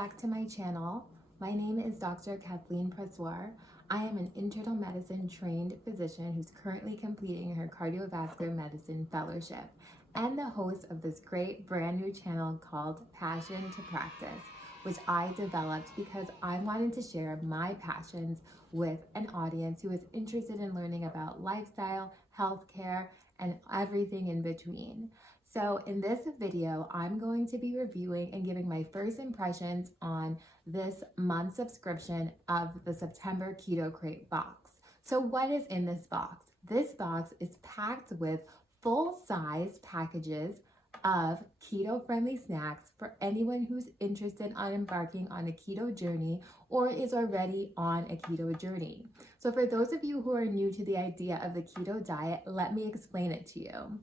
back to my channel. My name is Dr. Kathleen Pressoir. I am an internal medicine trained physician who's currently completing her cardiovascular medicine fellowship and the host of this great brand new channel called Passion to Practice, which I developed because I wanted to share my passions with an audience who is interested in learning about lifestyle, healthcare, and everything in between. So in this video, I'm going to be reviewing and giving my first impressions on this month's subscription of the September Keto Krate box. So what is in this box? This box is packed with full-size packages of keto-friendly snacks for anyone who's interested in embarking on a keto journey or is already on a keto journey. So for those of you who are new to the idea of the keto diet, let me explain it to you.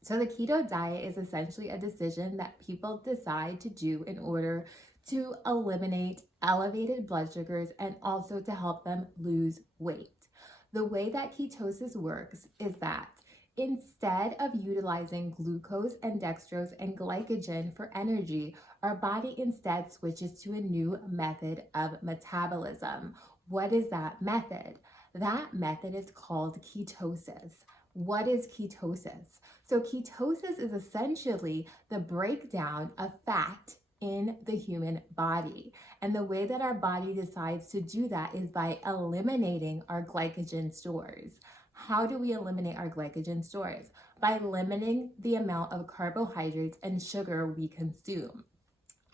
So the keto diet is essentially a decision that people decide to do in order to eliminate elevated blood sugars and also to help them lose weight. The way that ketosis works is that instead of utilizing glucose and dextrose and glycogen for energy, our body instead switches to a new method of metabolism. What is that method? That method is called ketosis. What is ketosis? So ketosis is essentially the breakdown of fat in the human body. And the way that our body decides to do that is by eliminating our glycogen stores. How do we eliminate our glycogen stores? By limiting the amount of carbohydrates and sugar we consume.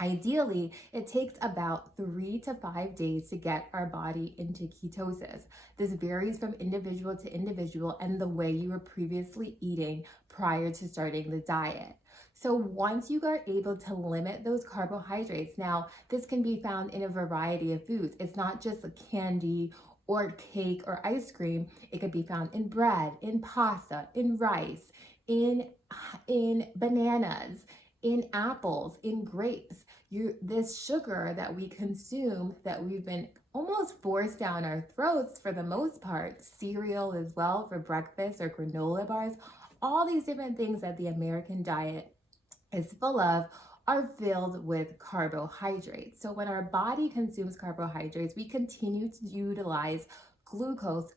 Ideally, it takes about 3 to 5 days to get our body into ketosis. This varies from individual to individual and the way you were previously eating prior to starting the diet. So once you are able to limit those carbohydrates, now this can be found in a variety of foods. It's not just a candy or cake or ice cream. It could be found in bread, in pasta, in rice, in bananas, in apples, in grapes. This sugar that we consume, that we've been almost forced down our throats for the most part, cereal as well for breakfast or granola bars, all these different things that the American diet is full of are filled with carbohydrates. So when our body consumes carbohydrates, we continue to utilize glucose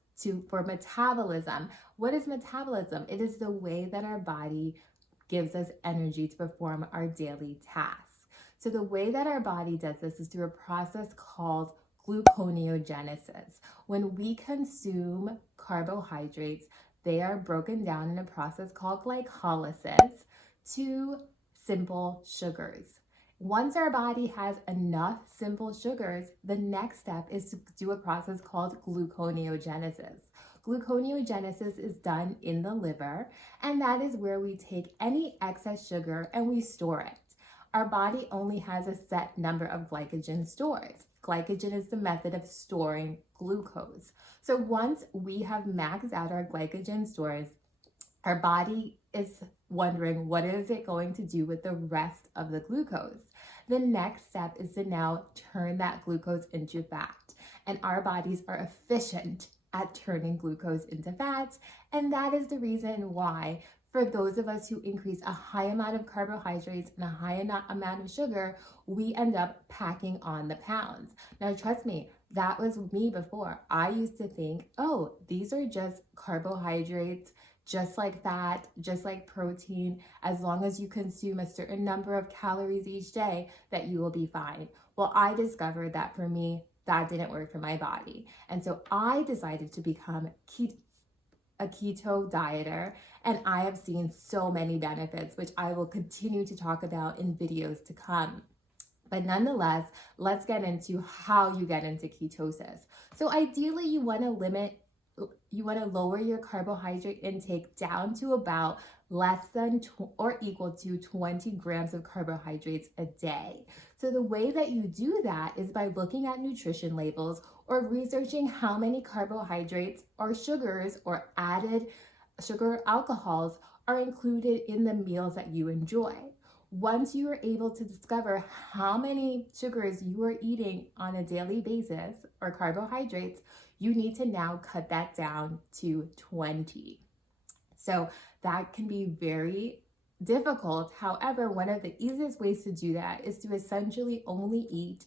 for metabolism. What is metabolism? It is the way that our body gives us energy to perform our daily tasks. So the way that our body does this is through a process called gluconeogenesis. When we consume carbohydrates, they are broken down in a process called glycolysis to simple sugars. Once our body has enough simple sugars, the next step is to do a process called gluconeogenesis. Gluconeogenesis is done in the liver, and that is where we take any excess sugar and we store it. Our body only has a set number of glycogen stores. Glycogen is the method of storing glucose. So once we have maxed out our glycogen stores, our body is wondering what is it going to do with the rest of the glucose. The next step is to now turn that glucose into fat. And our bodies are efficient at turning glucose into fat. And that is the reason why for those of us who increase a high amount of carbohydrates and a high amount of sugar, we end up packing on the pounds. Now, trust me, that was me before. I used to think, oh, these are just carbohydrates, just like fat, just like protein. As long as you consume a certain number of calories each day, that you will be fine. Well, I discovered that for me, that didn't work for my body. And so I decided to become a keto dieter, and I have seen so many benefits, which I will continue to talk about in videos to come. But nonetheless, let's get into how you get into ketosis. So ideally, you want to lower your carbohydrate intake down to about less than or equal to 20 grams of carbohydrates a day. So the way that you do that is by looking at nutrition labels or researching how many carbohydrates or sugars or added sugar alcohols are included in the meals that you enjoy. Once you are able to discover how many sugars you are eating on a daily basis or carbohydrates, you need to now cut that down to 20. So that can be very difficult. However, one of the easiest ways to do that is to essentially only eat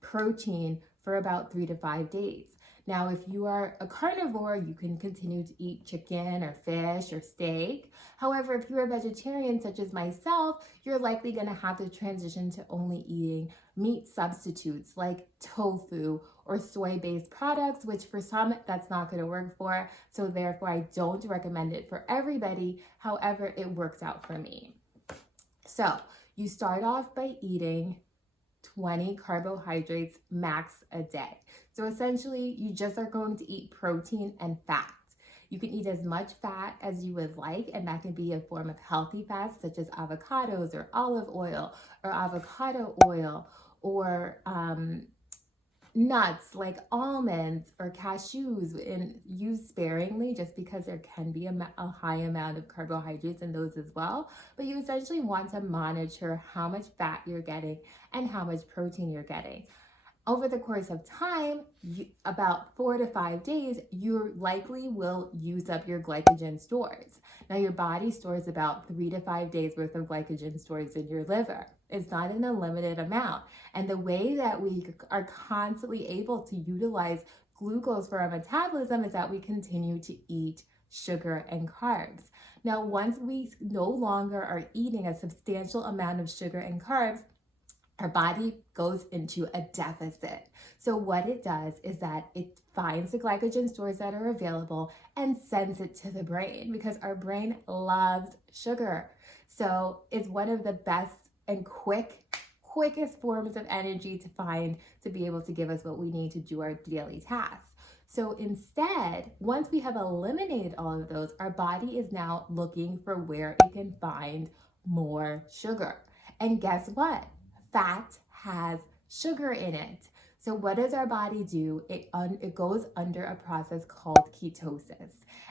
protein for about 3 to 5 days. Now, if you are a carnivore, you can continue to eat chicken or fish or steak. However, if you're a vegetarian such as myself, you're likely going to have to transition to only eating meat substitutes like tofu or soy-based products, which for some, that's not going to work for. So therefore, I don't recommend it for everybody. However, it works out for me. So you start off by eating 20 carbohydrates max a day. So essentially, you just are going to eat protein and fat. You can eat as much fat as you would like, and that can be a form of healthy fats such as avocados or olive oil or avocado oil or nuts like almonds or cashews, and use sparingly just because there can be a high amount of carbohydrates in those as well. But you essentially want to monitor how much fat you're getting and how much protein you're getting. Over the course of time, about 4 to 5 days, you likely will use up your glycogen stores. Now, your body stores about 3 to 5 days worth of glycogen stores in your liver. It's not an unlimited amount. And the way that we are constantly able to utilize glucose for our metabolism is that we continue to eat sugar and carbs. Now, once we no longer are eating a substantial amount of sugar and carbs, our body goes into a deficit. So what it does is that it finds the glycogen stores that are available and sends it to the brain, because our brain loves sugar. So it's one of the best and quickest forms of energy to find to be able to give us what we need to do our daily tasks. So instead, once we have eliminated all of those, our body is now looking for where it can find more sugar. And guess what? Fat has sugar in it. So what does our body do? It goes under a process called ketosis,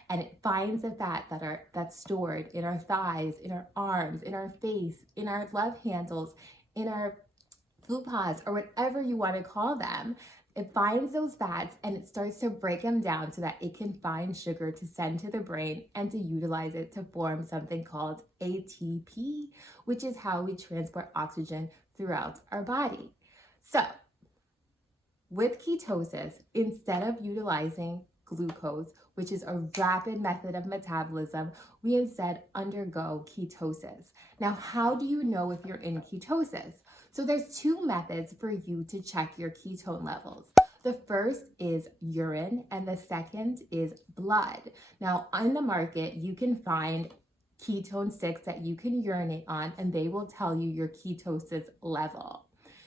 and it finds the fat that's stored in our thighs, in our arms, in our face, in our love handles, in our fupas, or whatever you want to call them. It finds those fats and it starts to break them down so that it can find sugar to send to the brain and to utilize it to form something called ATP, which is how we transport oxygen throughout our body. So with ketosis, instead of utilizing glucose, which is a rapid method of metabolism, we instead undergo ketosis. Now, how do you know if you're in ketosis? So there's 2 methods for you to check your ketone levels. The first is urine and the second is blood. Now, on the market, you can find ketone sticks that you can urinate on, and they will tell you your ketosis level.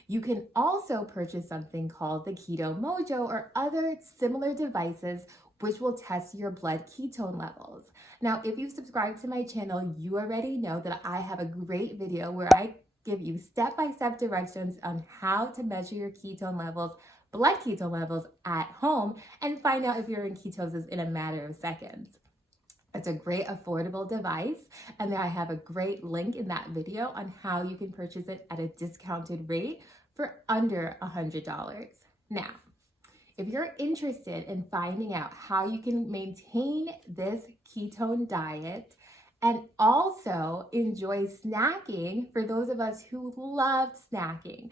You can also purchase something called the Keto Mojo or other similar devices which will test your blood ketone levels. Now, if you've subscribed to my channel, you already know that I have a great video where I give you step-by-step directions on how to measure your ketone levels, blood ketone levels at home, and find out if you're in ketosis in a matter of seconds. It's a great affordable device, and I have a great link in that video on how you can purchase it at a discounted rate for under $100. Now, if you're interested in finding out how you can maintain this ketone diet and also enjoy snacking, for those of us who love snacking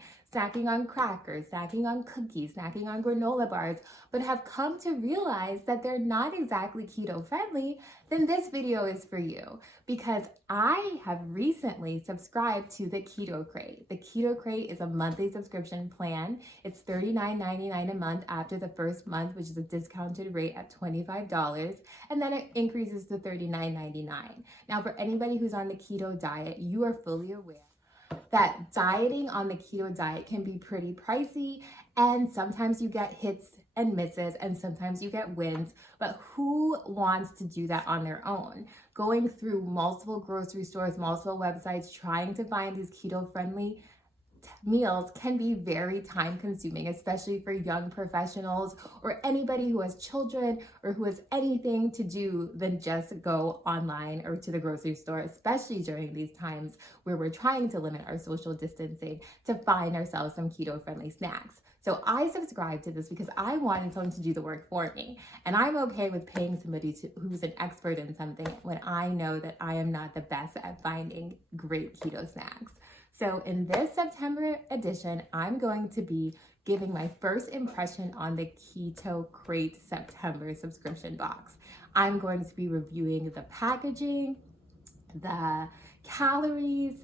on crackers, snacking on cookies, snacking on granola bars, but have come to realize that they're not exactly keto friendly, then this video is for you, because I have recently subscribed to the Keto Crate. The Keto Crate is a monthly subscription plan. It's $39.99 a month after the first month, which is a discounted rate at $25, and then it increases to $39.99. Now, for anybody who's on the keto diet, you are fully aware that dieting on the keto diet can be pretty pricey, and sometimes you get hits and misses, and sometimes you get wins, but who wants to do that on their own? Going through multiple grocery stores, multiple websites, trying to find these keto-friendly meals can be very time consuming, especially for young professionals or anybody who has children or who has anything to do than just go online or to the grocery store, especially during these times where we're trying to limit our social distancing to find ourselves some keto friendly snacks. So I subscribed to this because I wanted someone to do the work for me. And I'm okay with paying somebody who's an expert in something when I know that I am not the best at finding great keto snacks. So in this September edition, I'm going to be giving my first impression on the Keto Crate September subscription box. I'm going to be reviewing the packaging, the calories,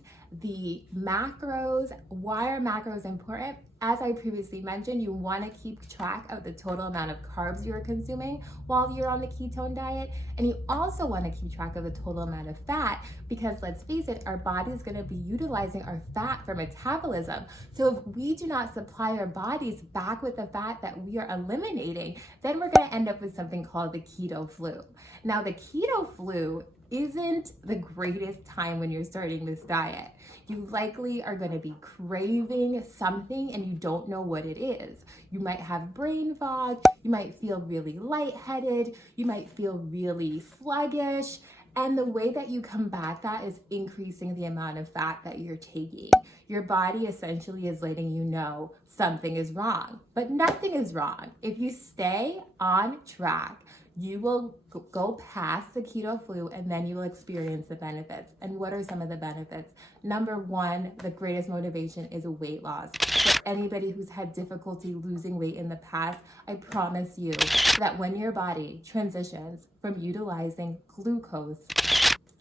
the macros. Why are macros important? As I previously mentioned, you want to keep track of the total amount of carbs you're consuming while you're on the ketone diet. And you also want to keep track of the total amount of fat because let's face it, our body is going to be utilizing our fat for metabolism. So if we do not supply our bodies back with the fat that we are eliminating, then we're going to end up with something called the keto flu. Now, the keto flu isn't the greatest time when you're starting this diet. You likely are going to be craving something and you don't know what it is. You might have brain fog, you might feel really lightheaded, you might feel really sluggish, and the way that you combat that is increasing the amount of fat that you're taking. Your body essentially is letting you know something is wrong, but nothing is wrong. If you stay on track, you will go past the keto flu and then you will experience the benefits. And what are some of the benefits? Number one, the greatest motivation is weight loss. For anybody who's had difficulty losing weight in the past, I promise you that when your body transitions from utilizing glucose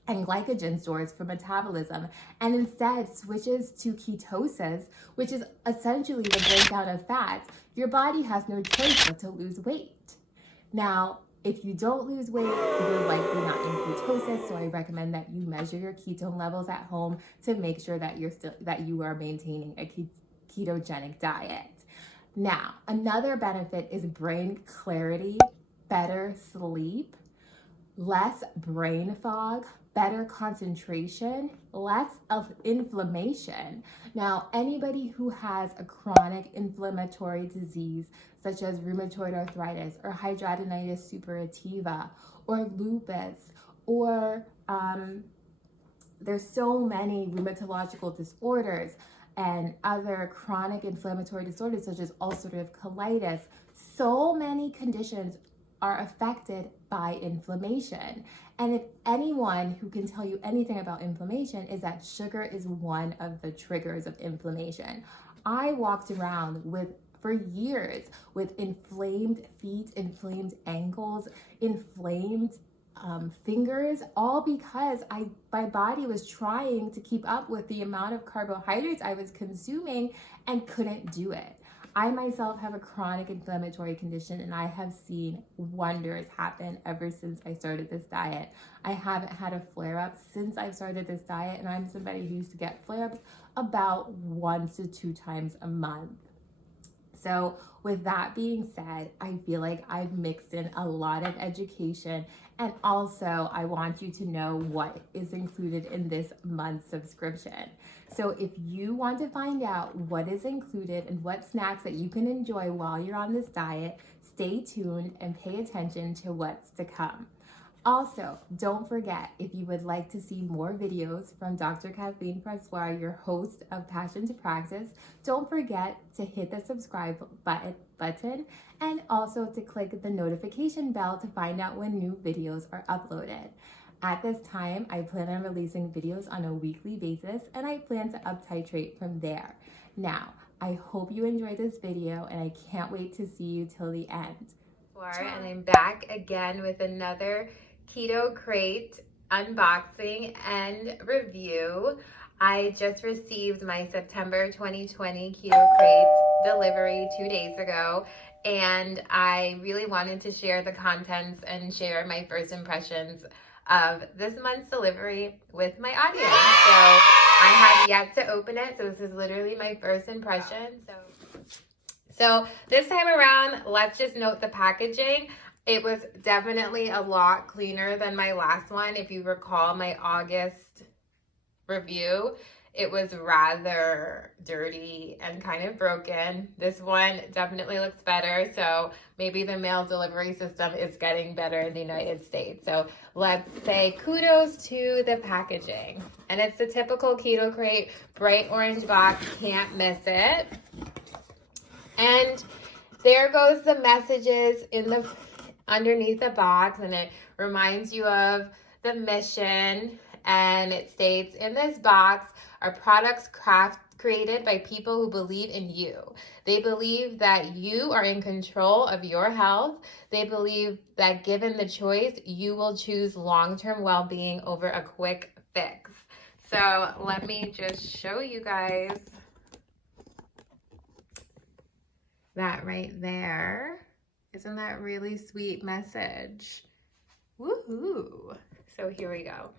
and glycogen stores for metabolism and instead switches to ketosis, which is essentially the breakdown of fats, your body has no choice but to lose weight. Now, if you don't lose weight, you're likely not in ketosis, so I recommend that you measure your ketone levels at home to make sure that you are maintaining a ketogenic diet. Now, another benefit is brain clarity, better sleep, less brain fog, better concentration, less of inflammation. Now, anybody who has a chronic inflammatory disease such as rheumatoid arthritis or hidradenitis suppurativa or lupus or there's so many rheumatological disorders and other chronic inflammatory disorders such as ulcerative colitis. So many conditions are affected by inflammation. And if anyone who can tell you anything about inflammation is that sugar is one of the triggers of inflammation. I walked around for years with inflamed feet, inflamed ankles, inflamed fingers, all because my body was trying to keep up with the amount of carbohydrates I was consuming and couldn't do it. I myself have a chronic inflammatory condition and I have seen wonders happen ever since I started this diet. I haven't had a flare-up since I've started this diet, and I'm somebody who used to get flare-ups about 1 to 2 times a month. So with that being said, I feel like I've mixed in a lot of education, and also I want you to know what is included in this month's subscription. So if you want to find out what is included and what snacks that you can enjoy while you're on this diet, stay tuned and pay attention to what's to come. Also, don't forget, if you would like to see more videos from Dr. Kathleen Pressoir, your host of Passion to Practice, don't forget to hit the subscribe button and also to click the notification bell to find out when new videos are uploaded. At this time, I plan on releasing videos on a weekly basis, and I plan to up-titrate from there. Now, I hope you enjoyed this video, and I can't wait to see you till the end. And I'm back again with another Keto Crate unboxing and review. I just received my September 2020 Keto Crate delivery 2 days ago, and I really wanted to share the contents and share my first impressions of this month's delivery with my audience. So I have yet to open it, so this is literally my first impression. So this time around, let's just note the packaging. It was definitely a lot cleaner than my last one. If you recall my August review, it was rather dirty and kind of broken. This one definitely looks better, so maybe the mail delivery system is getting better in the United States. So let's say kudos to the packaging. And it's the typical Keto Crate, bright orange box, can't miss it. And there goes the messages in the underneath the box, and it reminds you of the mission. And it states, in this box are products created by people who believe in you. They believe that you are in control of your health. They believe that given the choice, you will choose long-term well-being over a quick fix. So let me just show you guys that right there. Isn't that really sweet message? Woohoo! So here we go.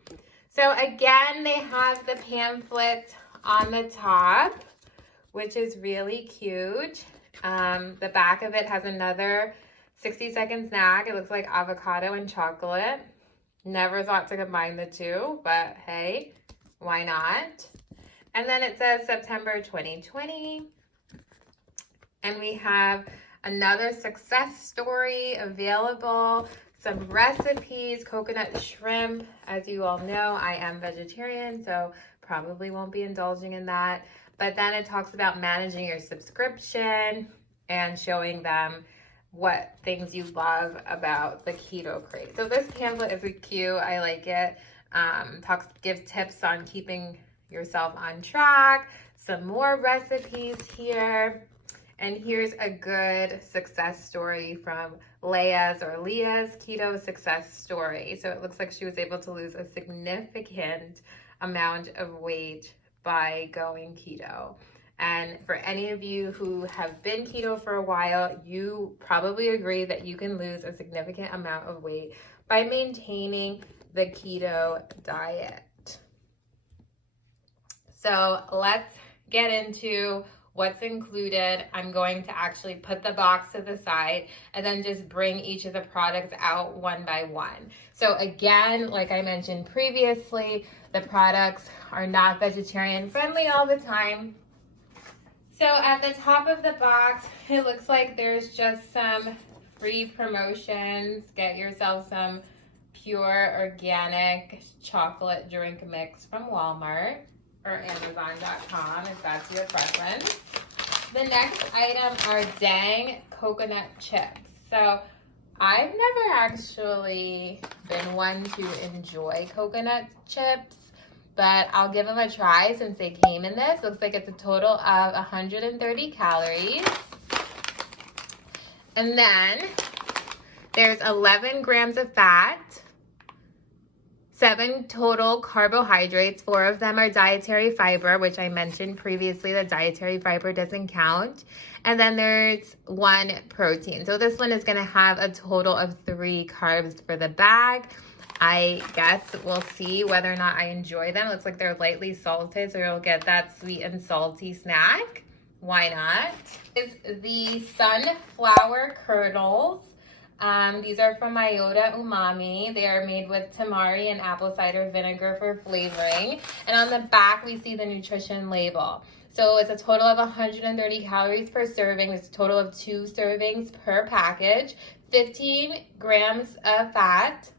So again, they have the pamphlet on the top, which is really cute. The back of it has another 60-second snack. It looks like avocado and chocolate. Never thought to combine the two, but hey, why not? And then it says September 2020. And we have another success story available, some recipes, coconut shrimp. As you all know, I am vegetarian, so probably won't be indulging in that. But then it talks about managing your subscription and showing them what things you love about the Keto Crate. So this pamphlet is cute. I like it. Gives tips on keeping yourself on track. Some more recipes here. And here's a good success story from Leah's keto success story. So it looks like she was able to lose a significant amount of weight by going keto. And for any of you who have been keto for a while, you probably agree that you can lose a significant amount of weight by maintaining the keto diet. So let's get into what's included. I'm going to actually put the box to the side and then just bring each of the products out one by one. So again, like I mentioned previously, the products are not vegetarian friendly all the time. So at the top of the box, it looks like there's just some free promotions. Get yourself some pure organic chocolate drink mix from Walmart or Amazon.com if that's your preference. The next item are Dang coconut chips. So I've never actually been one to enjoy coconut chips, but I'll give them a try since they came in this. Looks like it's a total of 130 calories. And then there's 11 grams of fat, 7 total carbohydrates. 4 of them are dietary fiber, which I mentioned previously. The dietary fiber doesn't count. And then there's 1 protein. So this one is going to have a total of 3 carbs for the bag. I guess we'll see whether or not I enjoy them. Looks like they're lightly salted, so you'll get that sweet and salty snack. Why not? Is the sunflower kernels. These are from Iota Umami. They are made with tamari and apple cider vinegar for flavoring. And on the back, we see the nutrition label. So it's a total of 130 calories per serving. It's a total of 2 servings per package. 15 grams of fat,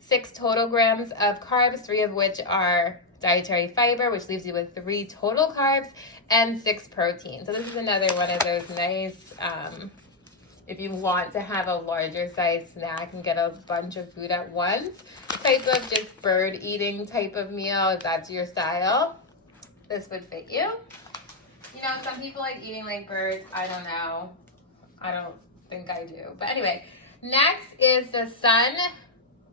6 total grams of carbs, 3 of which are dietary fiber, which leaves you with 3 total carbs, and 6 protein. So this is another one of those nice, if you want to have a larger size snack and get a bunch of food at once, type of just bird eating type of meal, if that's your style, this would fit you. You know, some people like eating like birds. I don't know. I don't think I do. But anyway, next is the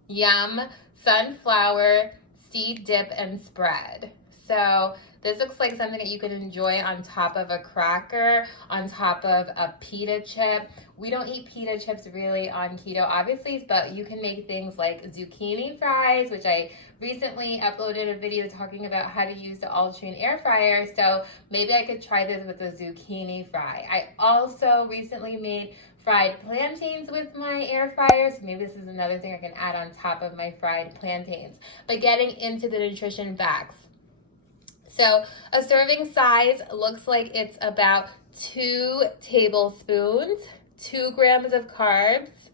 Yum sunflower seed dip and spread. So this looks like something that you can enjoy on top of a cracker, on top of a pita chip. We don't eat pita chips really on keto, obviously, but you can make things like zucchini fries, which I recently uploaded a video talking about how to use the all-train air fryer. So maybe I could try this with a zucchini fry. I also recently made fried plantains with my air fryer, so maybe this is another thing I can add on top of my fried plantains. But getting into the nutrition facts. So a serving size looks like it's about 2 tablespoons, 2 grams of carbs,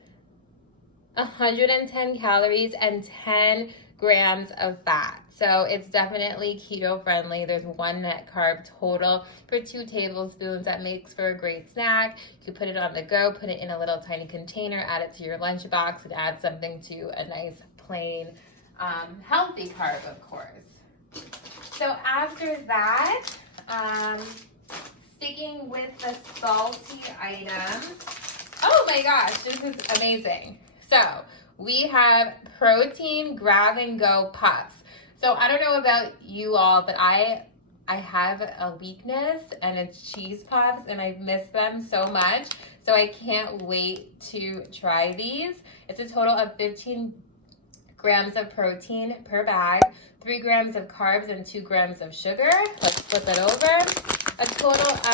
110 calories, and 10 grams of fat. So it's definitely keto friendly. There's 1 net carb total for 2 tablespoons. That makes for a great snack. You can put it on the go, put it in a little tiny container, add it to your lunchbox, and add something to a nice plain healthy carb, of course. So after that, sticking with the salty items. Oh my gosh, this is amazing. So we have protein grab and go puffs. So I don't know about you all, but I have a weakness, and it's cheese puffs, and I miss them so much. So I can't wait to try these. It's a total of 15 grams of protein per bag, 3 grams of carbs, and 2 grams of sugar. Let's flip it over. A total of,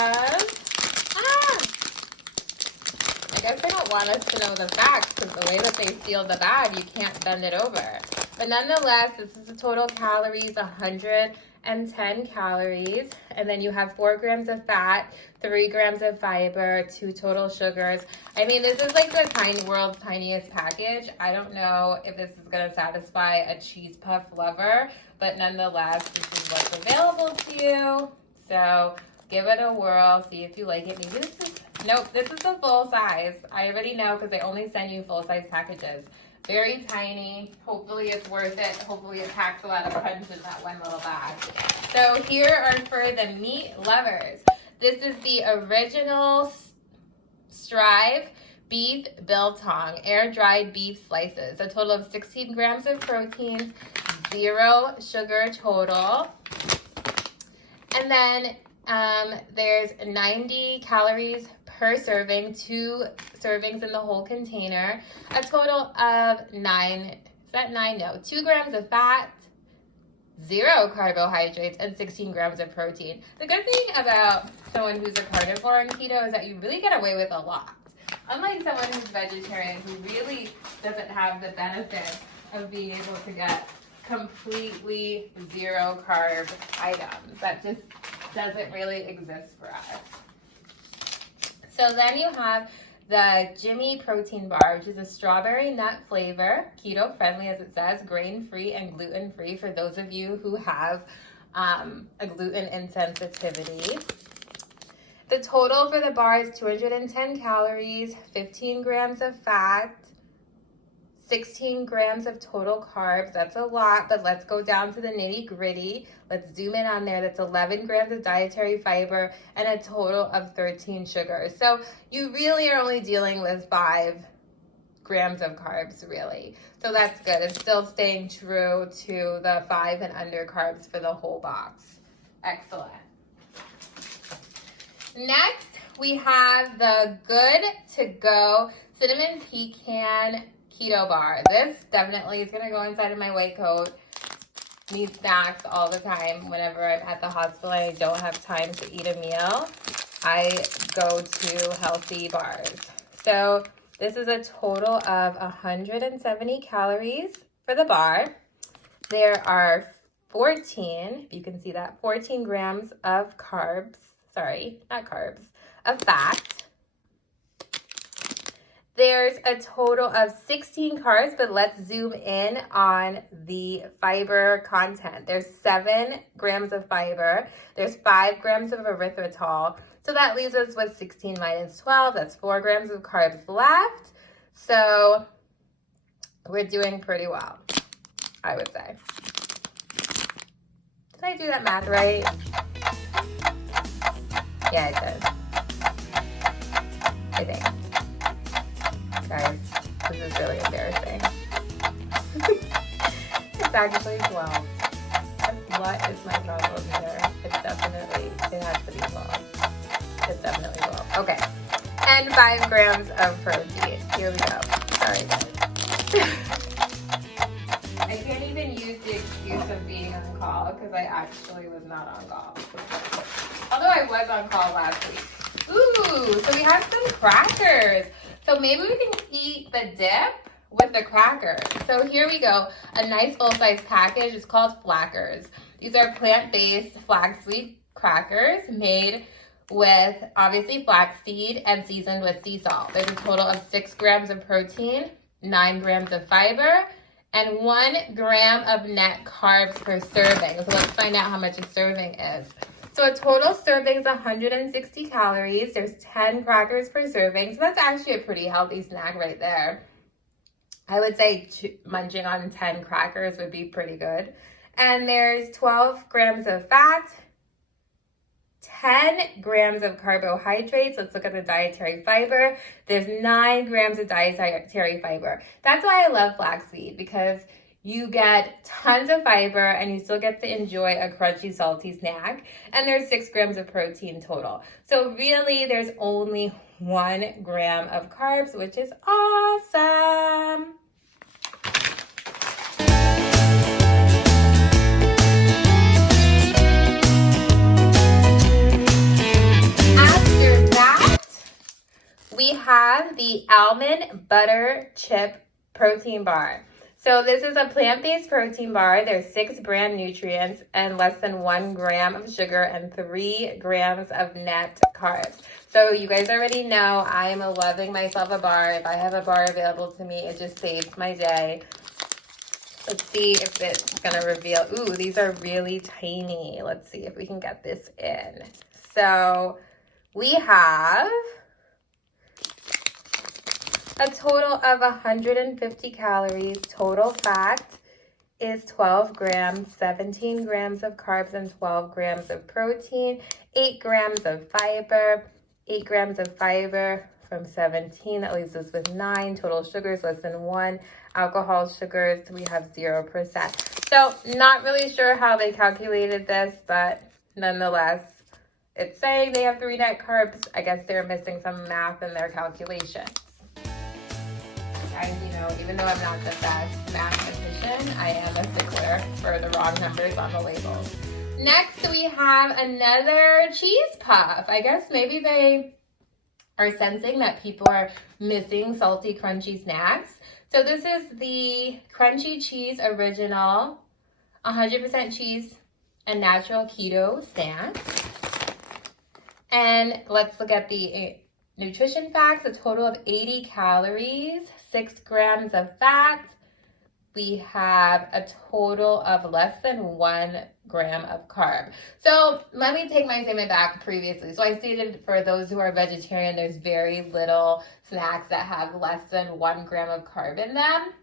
I guess they don't want us to know the facts, because the way that they seal the bag, you can't bend it over. But nonetheless, this is the total calories, 110 calories. And then you have 4 grams of fat, 3 grams of fiber, 2 total sugars. I mean, this is like the world's tiniest package. I don't know if this is going to satisfy a cheese puff lover, but nonetheless, this is what's available to you. So give it a whirl, see if you like it. Maybe this is, nope, this is the full size. I already know, because they only send you full size packages. Very tiny. Hopefully it's worth it. Hopefully it packs a lot of punch in that one little bag. So here are for the meat lovers. This is the original Strive beef biltong, air-dried beef slices. A total of 16 grams of protein, 0 sugar total. And then there's 90 calories per serving, 2 servings in the whole container, a total of 2 grams of fat, 0 carbohydrates, and 16 grams of protein. The good thing about someone who's a carnivore on keto is that you really get away with a lot. Unlike someone who's vegetarian, who really doesn't have the benefit of being able to get completely 0 carb items. That just doesn't really exist for us. So then you have the Jimmy protein bar, which is a strawberry nut flavor, keto friendly as it says, grain free and gluten free for those of you who have a gluten insensitivity. The total for the bar is 210 calories, 15 grams of fat, 16 grams of total carbs. That's a lot, but let's go down to the nitty gritty. Let's zoom in on there. That's 11 grams of dietary fiber and a total of 13 sugars. So you really are only dealing with 5 grams of carbs, really. So that's good. It's still staying true to the 5 and under carbs for the whole box. Excellent. Next, we have the Good to Go Cinnamon Pecan Keto Bar. This definitely is going to go inside of my white coat. Need snacks all the time. Whenever I'm at the hospital and I don't have time to eat a meal, I go to healthy bars. So this is a total of 170 calories for the bar. There are 14, if you can see that, 14 grams of carbs. Sorry, not carbs, of fat. There's a total of 16 carbs, but let's zoom in on the fiber content. There's 7 grams of fiber. There's 5 grams of erythritol. So that leaves us with 16 minus 12. That's 4 grams of carbs left. So we're doing pretty well, I would say. Did I do that math right? Yeah, I did. I think. Guys, this is really embarrassing. It's actually 12. What is my problem here? It has to be 12. It's definitely 12. Okay. And 5 grams of protein. Here we go. Sorry, guys. I can't even use the excuse of being on call because I actually was not on call. Although I was on call last week. Ooh, so we have some crackers. So maybe we can eat the dip with the crackers. So here we go. A nice full-size package. It's called Flackers. These are plant-based flaxseed crackers made with obviously flaxseed and seasoned with sea salt. There's a total of 6 grams of protein, 9 grams of fiber, and 1 gram of net carbs per serving. So let's find out how much a serving is. So a total serving is 160 calories. There's 10 crackers per serving. So that's actually a pretty healthy snack right there. I would say munching on 10 crackers would be pretty good. And there's 12 grams of fat, 10 grams of carbohydrates. Let's look at the dietary fiber. There's 9 grams of dietary fiber. That's why I love flaxseed, because you get tons of fiber and you still get to enjoy a crunchy, salty snack. And there's 6 grams of protein total. So really, there's only 1 gram of carbs, which is awesome. After that, we have the almond butter chip protein bar. So this is a plant-based protein bar. There's 6 brand nutrients and less than 1 gram of sugar and 3 grams of net carbs. So you guys already know I am loving myself a bar. If I have a bar available to me, it just saves my day. Let's see if it's gonna reveal. Ooh, these are really tiny. Let's see if we can get this in. So we have a total of 150 calories. Total fat is 12 grams, 17 grams of carbs and 12 grams of protein, 8 grams of fiber, 8 grams of fiber from 17. That leaves us with 9. Total sugars less than 1. Alcohol sugars, we have 0%. So not really sure how they calculated this, but nonetheless, it's saying they have 3 net carbs. I guess they're missing some math in their calculations. Guys, you know, even though I'm not the best mathematician, I am a stickler for the wrong numbers on the labels. Next, we have another cheese puff. I guess maybe they are sensing that people are missing salty, crunchy snacks. So this is the Crunchy Cheese Original, 100% cheese and natural keto snack. And let's look at the nutrition facts. A total of 80 calories, 6 grams of fat. We have a total of less than 1 gram of carb. So let me take my statement back previously. So I stated for those who are vegetarian, there's very little snacks that have less than 1 gram of carb in them.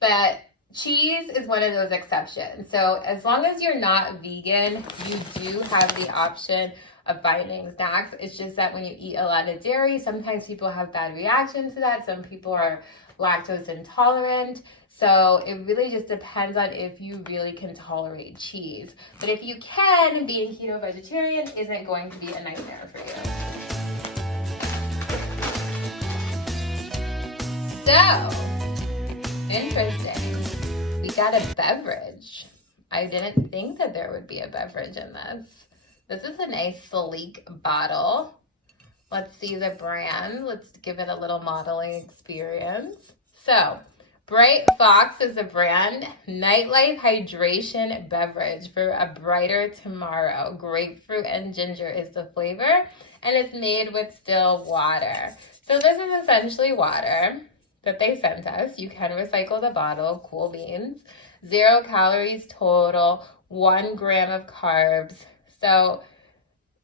But cheese is one of those exceptions. So as long as you're not vegan, you do have the option of finding snacks. It's just that when you eat a lot of dairy, sometimes people have bad reactions to that. Some people are lactose intolerant. So it really just depends on if you really can tolerate cheese. But if you can, being keto vegetarian isn't going to be a nightmare for you. So, interesting. We got a beverage. I didn't think that there would be a beverage in this. This is a nice sleek bottle. Let's see the brand. Let's give it a little modeling experience. So, Bright Fox is the brand. Nightlife hydration beverage for a brighter tomorrow. Grapefruit and ginger is the flavor, and it's made with still water. So this is essentially water that they sent us. You can recycle the bottle, cool beans. 0 calories total, 1 gram of carbs. So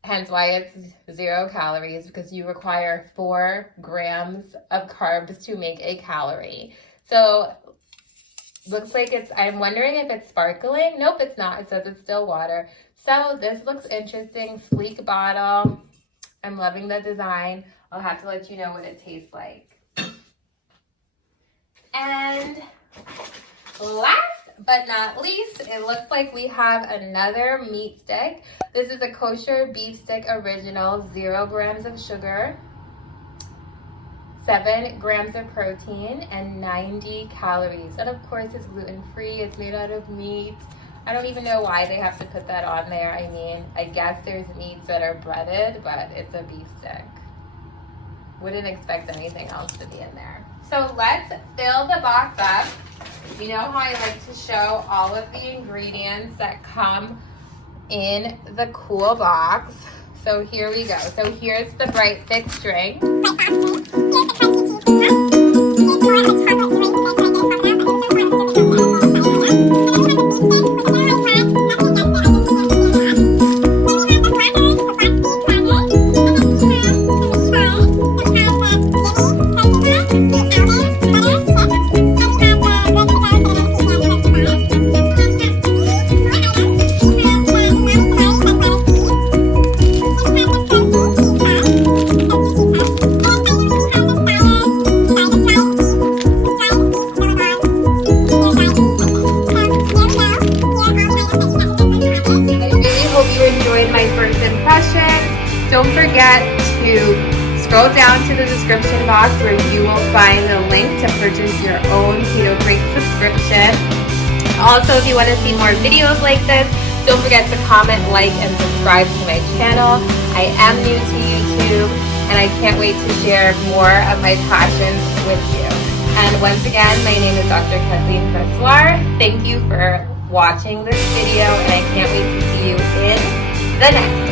hence why it's 0 calories, because you require 4 grams of carbs to make a calorie. So looks like I'm wondering if it's sparkling. Nope, it's not. It says it's still water. So this looks interesting. Sleek bottle. I'm loving the design. I'll have to let you know what it tastes like. And last but not least, it looks like we have another meat stick. This is a kosher beef stick original, 0 grams of sugar, 7 grams of protein, and 90 calories. And of course, it's gluten-free. It's made out of meat. I don't even know why they have to put that on there. I mean, I guess there's meats that are breaded, but it's a beef stick. Wouldn't expect anything else to be in there. So let's fill the box up. You know how I like to show all of the ingredients that come in the cool box. So here we go. So here's the Bright Fix drink. Here's the crunchy cheese. box where you will find the link to purchase your own Keto Crate subscription. Also, if you want to see more videos like this, don't forget to comment, like, and subscribe to my channel. I am new to YouTube, and I can't wait to share more of my passions with you. And once again, my name is Dr. Kathleen Pressoir. Thank you for watching this video, and I can't wait to see you in the next